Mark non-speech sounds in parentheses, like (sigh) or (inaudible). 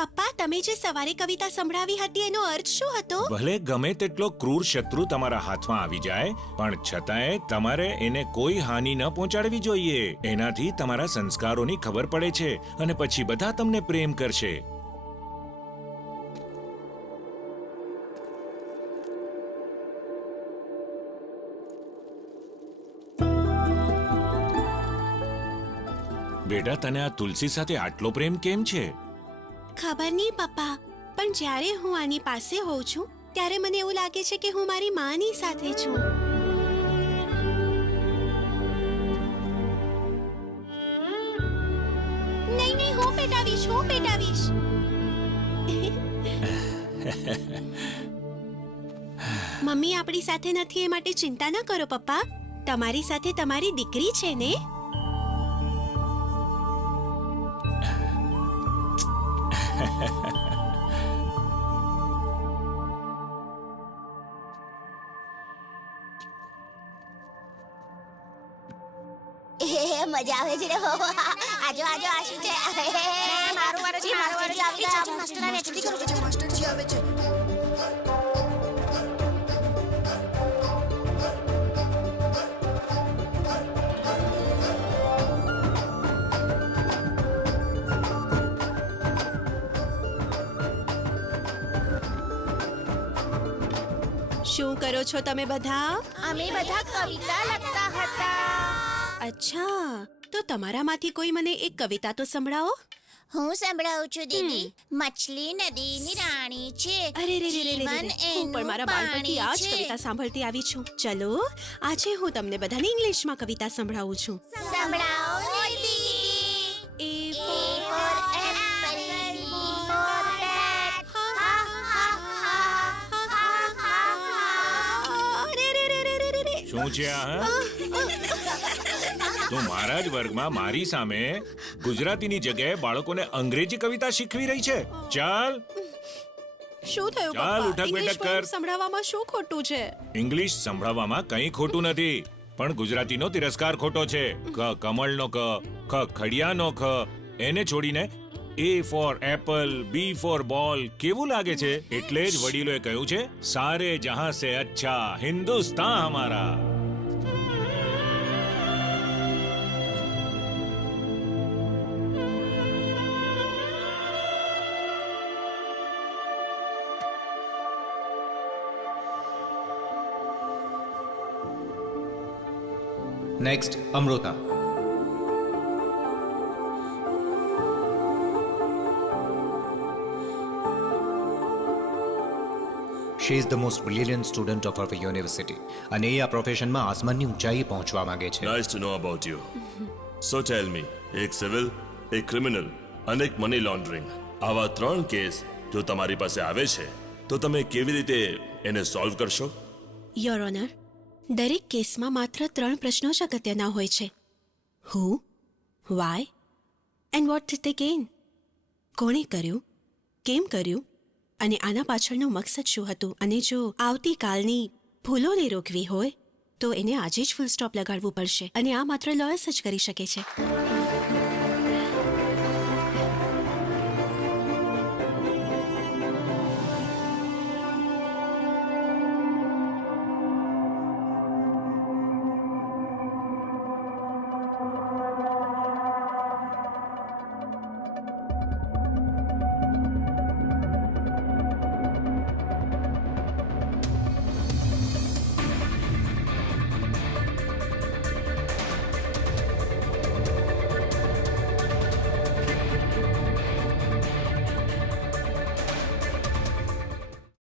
પપ્પા, તમે જે સવારે કવિતા સંભળાવી હતી, એનો અર્થ શું હતો? ભલે ગમે તેટલો ક્રૂર શત્રુ તમારા હાથમાં આવી જાય, પણ છતાંય તમારે એને કોઈ હાનિ ન પહોંચાડવી જોઈએ. એનાથી તમારા સંસ્કારોની ખબર પડે છે, અને પછી બધા તમને પ્રેમ કરશે. બેટા, તને આ તુલસી સાથે આટલો પ્રેમ કેમ છે? ખબર નહીં પપ્પા. પણ જ્યારે હું આની પાસે હોઉં છું ત્યારે મને એવું લાગે છે કે હું મારી માની સાથે છું. નહીં નહીં હું પેટાવીશ હું પેટાવીશ. (laughs) મમ્મી આપણી સાથે નથી એ માટે ચિંતા ન કરો પપ્પા. તમારી સાથે તમારી દીકરી છે ને? (laughs) મજા આવે છે આજો આજો આ શું છે? મારું મારું છે. મારું છે. આવી માસ્ટર આવે માસ્ટરજી આવે છે. શું કરો છો તમે બધા? અમે બધા કવિતા લખતા હતા. અચ્છા તો તમારામાંથી કોઈ મને એક કવિતા તો સંભળાવો? હું સંભળાવું છું દીદી. મછલી નદીની રાણી છે. અરે રે રે રે. હું પણ મારા બાળપણથી આ જ કવિતા સાંભળતી આવી છું. ચલો આજે હું તમને બધાને ઇંગ્લિશમાં કવિતા સંભળાવું છું. સંભળાવો. શું છે આ તું મારા જ વર્ગમાં મારી સામે ગુજરાતીની જગ્યાએ બાળકોને અંગ્રેજી કવિતા શીખવી રહી છે. ચાલ. શું થયું ચાલ, ઉઠક બેઠક કર. સંભળાવવામાં શું ખોટું છે? ઇંગ્લિશ સંભળાવવામાં કંઈ ખોટું નથી પણ ગુજરાતીનો તિરસ્કાર ખોટો છે. ક કમળનો ક ખ ખડિયાનો ખ એને છોડીને A for apple B for ball કેવું લાગે છે એટલે જ વડીલોએ કહ્યું છે, સારે જહાં સે અચ્છા, Hindustan હમારા next Amrita. She is the most brilliant student of our university અને એ આ પ્રોફેશનમાં આસમાનની ઊંચાઈએ પહોંચવા માંગે છે. Nice to know about you so tell me એક સિવિલ એક ક્રિમિનલ અને એક મની લોન્ડરિંગ આવા ત્રણ કેસ જો તમારી પાસે આવે છે તો તમે કેવી રીતે એને સોલ્વ કરશો? યોર ઓનર દરેક કેસમાં માત્ર ત્રણ પ્રશ્નો જ અગત્યના હોય છે. Who why and what the gain કોણે કર્યું? કેમ કર્યું? અને આના પાછળનું મકસદ શું હતું? અને જો આવતીકાલની ભૂલોને રોકવી હોય, તો એને આજે જ ફૂલ સ્ટોપ લગાડવું પડશે. અને આ માત્ર લોયર્સ જ કરી શકે છે.